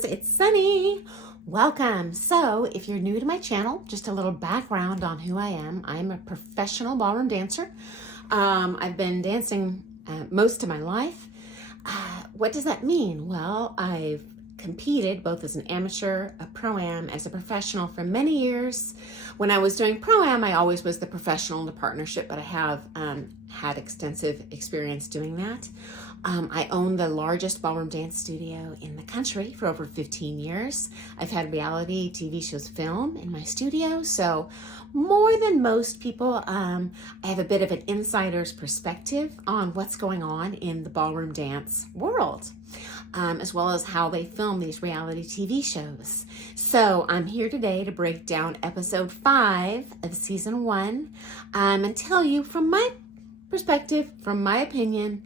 friends, it's Sunny. Welcome. So if you're new to my channel, just a little background on who I am. I'm a professional ballroom dancer. I've been dancing most of my life. What does that mean? Well, I've competed both as an amateur, a pro-am, as a professional for many years. When I was doing pro-am, I always was the professional in the partnership, but I have had extensive experience doing that. I own the largest ballroom dance studio in the country for over 15 years. I've had reality TV shows film in my studio, so more than most people, I have a bit of an insider's perspective on what's going on in the ballroom dance world, as well as how they film these reality TV shows. So I'm here today to break down episode 5 of season 1 and tell you from my perspective, from my opinion,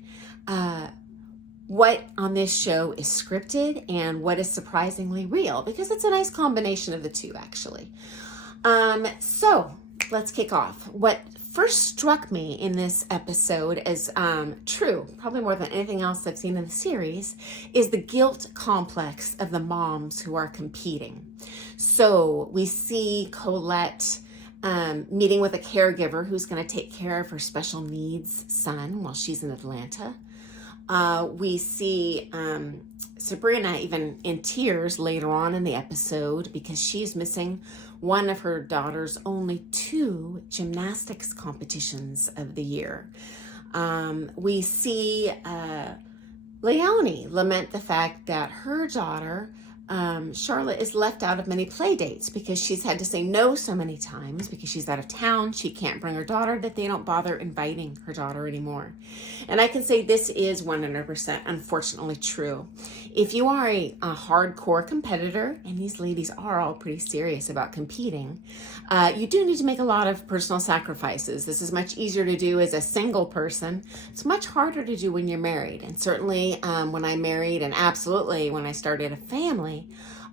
what on this show is scripted and what is surprisingly real, because it's a nice combination of the two, actually. So let's kick off. What first struck me in this episode as true, probably more than anything else I've seen in the series, is the guilt complex of the moms who are competing. So we see Colette meeting with a caregiver who's going to take care of her special needs son while she's in Atlanta. We see Sabrina even in tears later on in the episode because she's missing one of her daughter's only 2 gymnastics competitions of the year. We see Leonie lament the fact that her daughter, Charlotte, is left out of many play dates because she's had to say no so many times because she's out of town. She can't bring her daughter, that they don't bother inviting her daughter anymore. And I can say this is 100% unfortunately true. If you are a hardcore competitor, and these ladies are all pretty serious about competing, you do need to make a lot of personal sacrifices. This is much easier to do as a single person. It's much harder to do when you're married. And certainly when I married, and absolutely when I started a family,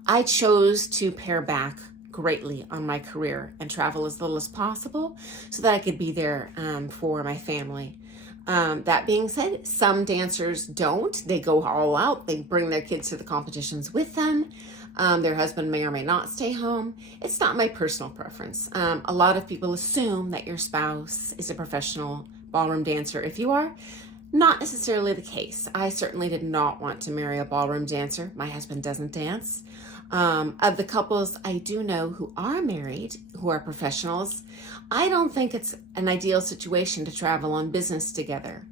I chose to pare back greatly on my career and travel as little as possible so that I could be there for my family. That being said, some dancers don't. They go all out. They bring their kids to the competitions with them. Their husband may or may not stay home. It's not my personal preference. A lot of people assume that your spouse is a professional ballroom dancer. If you are, not necessarily the case. I certainly did not want to marry a ballroom dancer. My husband doesn't dance. Of the couples I do know who are married, who are professionals, I don't think it's an ideal situation to travel on business together.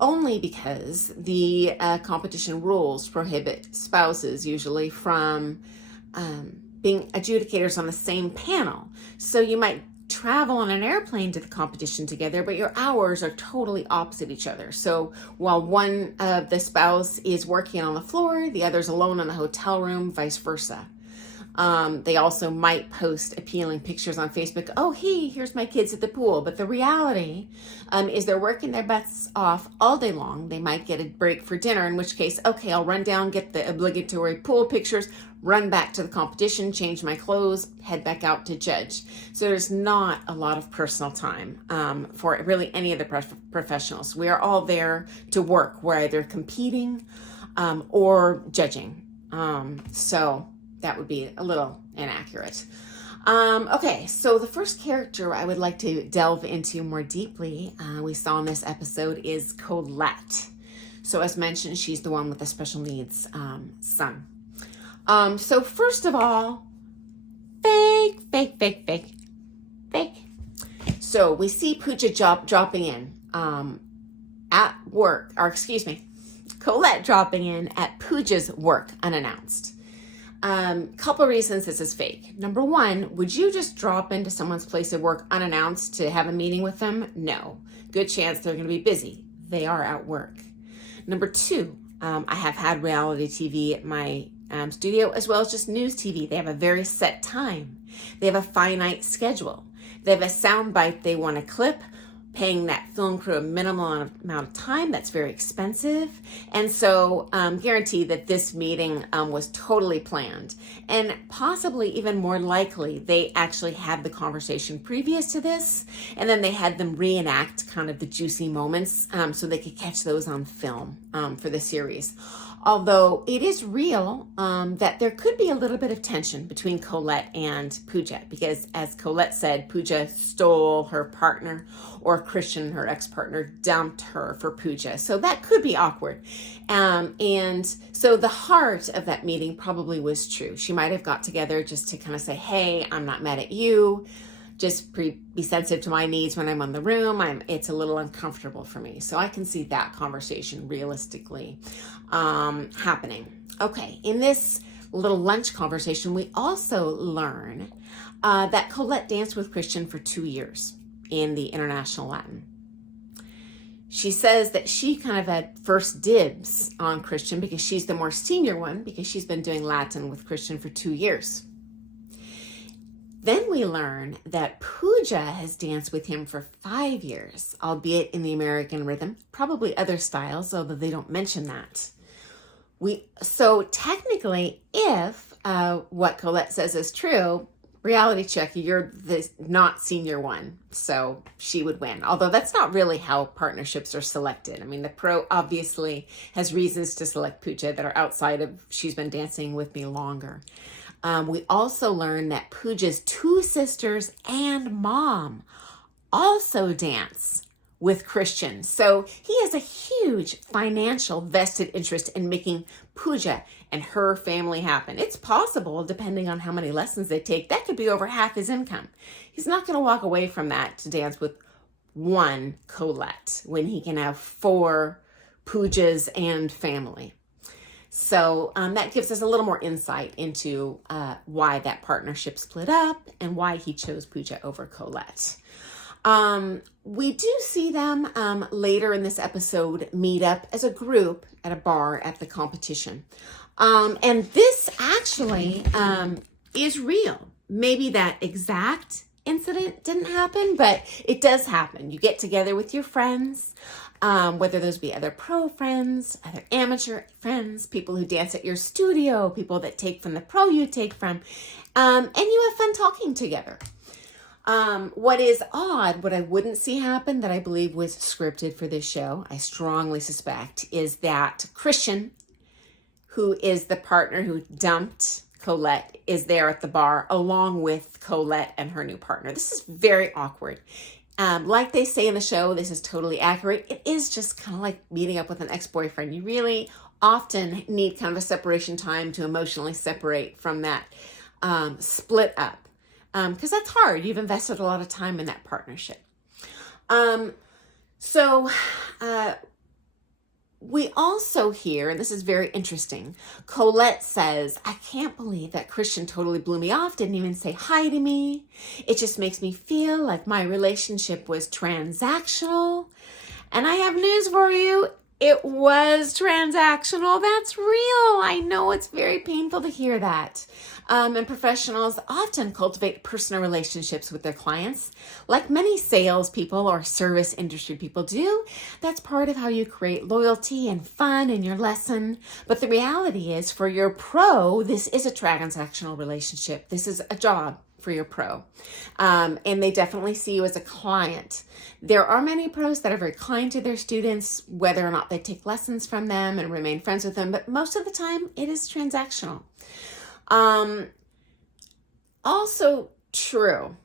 Only because the competition rules prohibit spouses usually from being adjudicators on the same panel. So you might travel on an airplane to the competition together, but your hours are totally opposite each other. So while one of the spouse is working on the floor, the other's alone in the hotel room, vice versa. They also might post appealing pictures on Facebook. Oh, hey, here's my kids at the pool. But the reality is they're working their butts off all day long. They might get a break for dinner, in which case, okay, I'll run down, get the obligatory pool pictures, run back to the competition, change my clothes, head back out to judge. So there's not a lot of personal time for really any of the professionals. We are all there to work. We're either competing or judging. So that would be a little inaccurate. Okay, so the first character I would like to delve into more deeply, we saw in this episode, is Colette. So as mentioned, she's the one with the special needs son. So first of all, fake. So we see Pooja dropping in at work, or excuse me, Colette dropping in at Pooja's work unannounced. Couple reasons this is fake. Number one, would you just drop into someone's place of work unannounced to have a meeting with them? No. Good chance they're going to be busy. They are at work. Number two, I have had reality TV at my studio, as well as just news TV. They have a very set time. They have a finite schedule. They have a sound bite they want to clip. paying that film crew a minimal amount of time. That's very expensive. And so guarantee that this meeting was totally planned. And possibly even more likely, they actually had the conversation previous to this, and then they had them reenact kind of the juicy moments so they could catch those on film for the series. Although it is real that there could be a little bit of tension between Colette and Pooja, because as Colette said, Pooja stole her partner, or Christian, her ex-partner, dumped her for Pooja. So that could be awkward. And so the heart of that meeting probably was true. She might have got together just to kind of say, hey, I'm not mad at you. Just be sensitive to my needs when I'm on the room. It's a little uncomfortable for me. So I can see that conversation realistically happening. Okay, in this little lunch conversation, we also learn that Colette danced with Christian for 2 years in the International Latin. She says that she kind of had first dibs on Christian because she's the more senior one, because she's been doing Latin with Christian for 2 years. Then we learn that Pooja has danced with him for 5 years, albeit in the American rhythm, probably other styles, although they don't mention that. So technically, if what Colette says is true, reality check, you're the not senior one, so she would win. Although that's not really how partnerships are selected. I mean, the pro obviously has reasons to select Pooja that are outside of she's been dancing with me longer. We also learn that Pooja's 2 sisters and mom also dance with Christian. So he has a huge financial vested interest in making Pooja and her family happen. It's possible, depending on how many lessons they take, that could be over half his income. He's not going to walk away from that to dance with one Colette when he can have 4 Poojas and family. So that gives us a little more insight into why that partnership split up and why he chose Pooja over Colette. We do see them later in this episode meet up as a group at a bar at the competition. And this actually is real. Maybe that exact incident didn't happen, but it does happen. You get together with your friends, whether those be other pro friends, other amateur friends, people who dance at your studio, people that take from the pro you take from, and you have fun talking together. What is odd, what I wouldn't see happen, that I believe was scripted for this show, I strongly suspect, is that Christian, who is the partner who dumped Colette, is there at the bar along with Colette and her new partner. This is very awkward. Like they say in the show, this is totally accurate. It is just kind of like meeting up with an ex-boyfriend. You really often need kind of a separation time to emotionally separate from that split up. Because that's hard. You've invested a lot of time in that partnership. We also hear, and this is very interesting, Colette says, I can't believe that Christian totally blew me off, didn't even say hi to me. It just makes me feel like my relationship was transactional. And I have news for you. It was transactional. That's real. I know it's very painful to hear that. And professionals often cultivate personal relationships with their clients, like many salespeople or service industry people do. That's part of how you create loyalty and fun in your lesson. But the reality is, for your pro, this is a transactional relationship. This is a job for your pro. And they definitely see you as a client. There are many pros that are very kind to their students, whether or not they take lessons from them and remain friends with them, but most of the time it is transactional. Also true.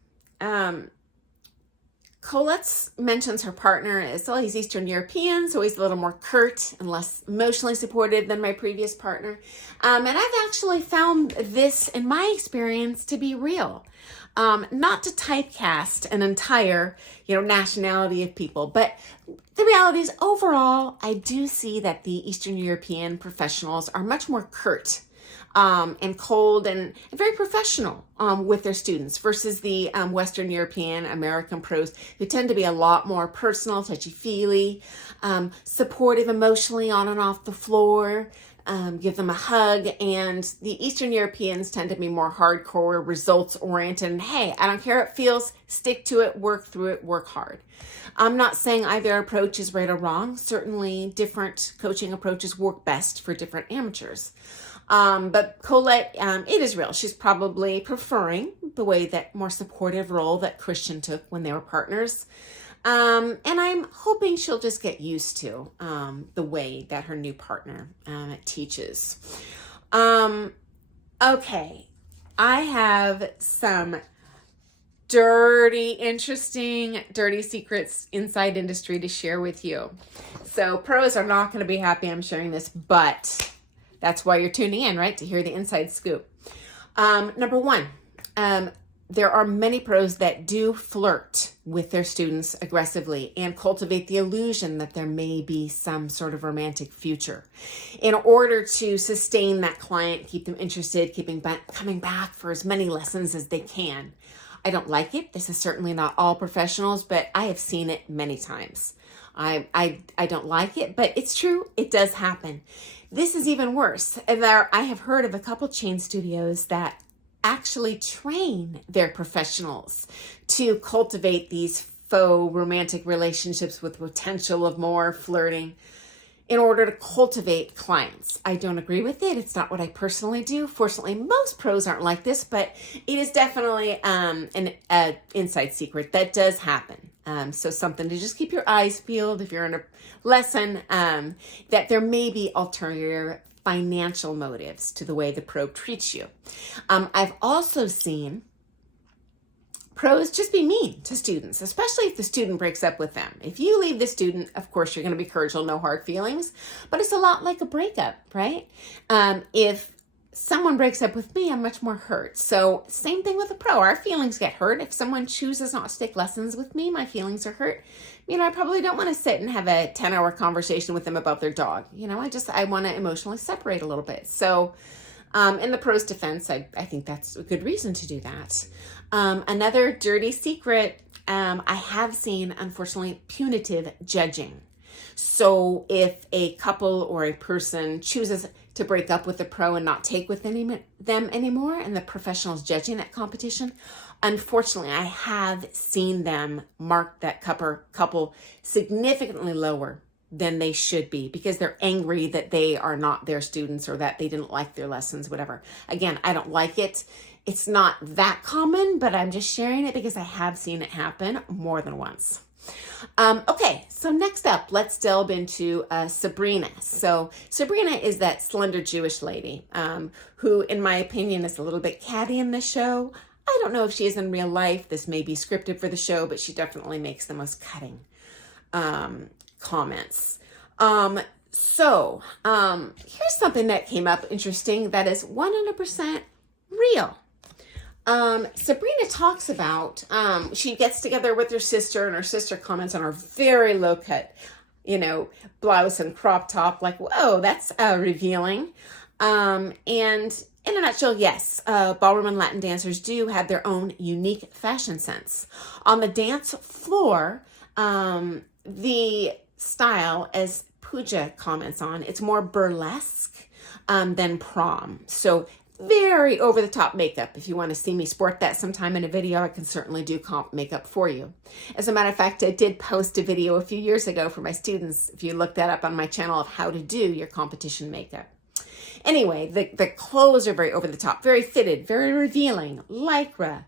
Colette mentions her partner as, well, he's Eastern European, so he's a little more curt and less emotionally supportive than my previous partner. And I've actually found this, in my experience, to be real. Not to typecast an entire, nationality of people, but the reality is, overall, I do see that the Eastern European professionals are much more curt and cold and very professional with their students versus the Western European American pros, who tend to be a lot more personal, touchy-feely, supportive emotionally on and off the floor, give them a hug. And the Eastern Europeans tend to be more hardcore, results oriented. And hey, I don't care how it feels, stick to it, work through it, work hard. I'm not saying either approach is right or wrong. Certainly different coaching approaches work best for different amateurs. But Colette, it is real. She's probably preferring the way that more supportive role that Christian took when they were partners. And I'm hoping she'll just get used to the way that her new partner teaches. Okay, I have some interesting, dirty secrets inside industry to share with you. So pros are not going to be happy I'm sharing this, but that's why you're tuning in, right? To hear the inside scoop. Number one, there are many pros that do flirt with their students aggressively and cultivate the illusion that there may be some sort of romantic future in order to sustain that client, keep them interested, coming back for as many lessons as they can. I don't like it. This is certainly not all professionals, but I have seen it many times. I don't like it, but it's true. It does happen. This is even worse. I have heard of a couple chain studios that actually train their professionals to cultivate these faux romantic relationships with potential of more flirting in order to cultivate clients. I don't agree with it. It's not what I personally do. Fortunately, most pros aren't like this, but it is definitely an inside secret that does happen. So something to just keep your eyes peeled if you're in a lesson, that there may be ulterior financial motives to the way the pro treats you. I've also seen pros just be mean to students, especially if the student breaks up with them. If you leave the student, of course, you're going to be cordial, no hard feelings, but it's a lot like a breakup, right? If someone breaks up with me, I'm much more hurt. So same thing with a pro. Our feelings get hurt. If someone chooses not to take lessons with me, my feelings are hurt. I probably don't want to sit and have a 10-hour conversation with them about their dog. I want to emotionally separate a little bit. So in the pro's defense, I think that's a good reason to do that. Another dirty secret, I have seen, unfortunately, punitive judging. So if a couple or a person chooses to break up with a pro and not take with them anymore, and the professional's judging that competition, unfortunately, I have seen them mark that couple significantly lower than they should be because they're angry that they are not their students or that they didn't like their lessons, whatever. Again, I don't like it. It's not that common, but I'm just sharing it because I have seen it happen more than once. Okay, so next up, let's delve into Sabrina. So Sabrina is that slender Jewish lady who, in my opinion, is a little bit catty in the show. I don't know if she is in real life. This may be scripted for the show, but she definitely makes the most cutting comments. So here's something that came up interesting that is 100% real. Sabrina talks about, she gets together with her sister and her sister comments on her very low cut, blouse and crop top, like, whoa, that's revealing. And in a nutshell, yes, ballroom and Latin dancers do have their own unique fashion sense. On the dance floor, the style, as Pooja comments on, it's more burlesque than prom. So very over-the-top makeup. If you want to see me sport that sometime in a video, I can certainly do comp makeup for you. As a matter of fact, I did post a video a few years ago for my students, if you look that up on my channel, of how to do your competition makeup. Anyway, the clothes are very over-the-top, very fitted, very revealing, lycra.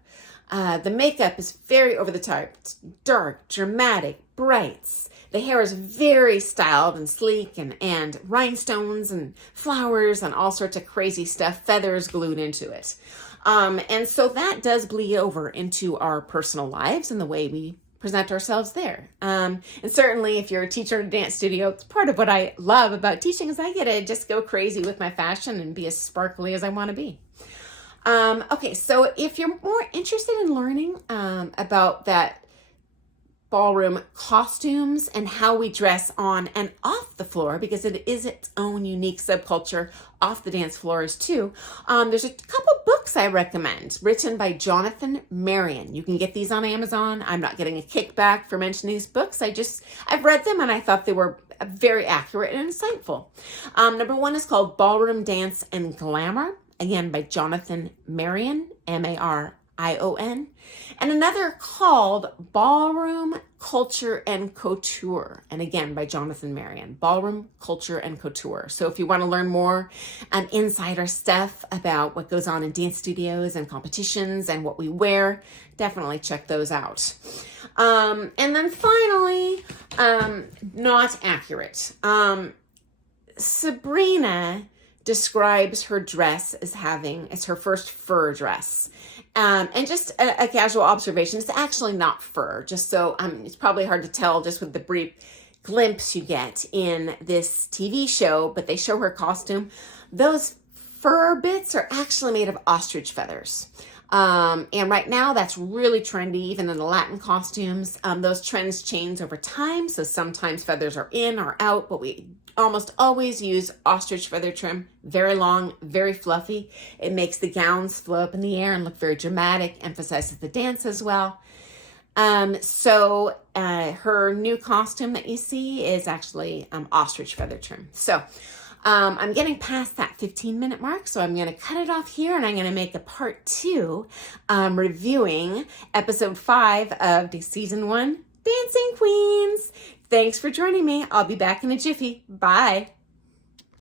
The makeup is very over-the-top. It's dark, dramatic, brights. The hair is very styled and sleek and rhinestones and flowers and all sorts of crazy stuff, feathers glued into it. And so that does bleed over into our personal lives and the way we present ourselves there. And certainly if you're a teacher in a dance studio, it's part of what I love about teaching is I get to just go crazy with my fashion and be as sparkly as I want to be. Okay, so if you're more interested in learning about that ballroom costumes and how we dress on and off the floor, because it is its own unique subculture off the dance floors too. There's a couple books I recommend written by Jonathan Marion. You can get these on Amazon. I'm not getting a kickback for mentioning these books. I've read them and I thought they were very accurate and insightful. Number one is called Ballroom Dance and Glamour, again by Jonathan Marion, Marion. And another called Ballroom Culture and Couture, and again by Jonathan Marion, Ballroom Culture and Couture. So if you want to learn more insider stuff about what goes on in dance studios and competitions and what we wear, definitely check those out. And then finally, not accurate. Sabrina describes her dress as it's her first fur dress. And just a casual observation, it's actually not fur, just so it's probably hard to tell just with the brief glimpse you get in this TV show, but they show her costume. Those fur bits are actually made of ostrich feathers. And right now that's really trendy, even in the Latin costumes. Those trends change over time. So sometimes feathers are in or out, but we almost always use ostrich feather trim, very long, very fluffy. It makes the gowns flow up in the air and look very dramatic, emphasizes the dance as well. So her new costume that you see is actually ostrich feather trim. So I'm getting past that 15-minute mark, so I'm going to cut it off here, and I'm going to make a part 2 reviewing episode 5 of the season 1 Dancing Queens. Thanks for joining me. I'll be back in a jiffy. Bye.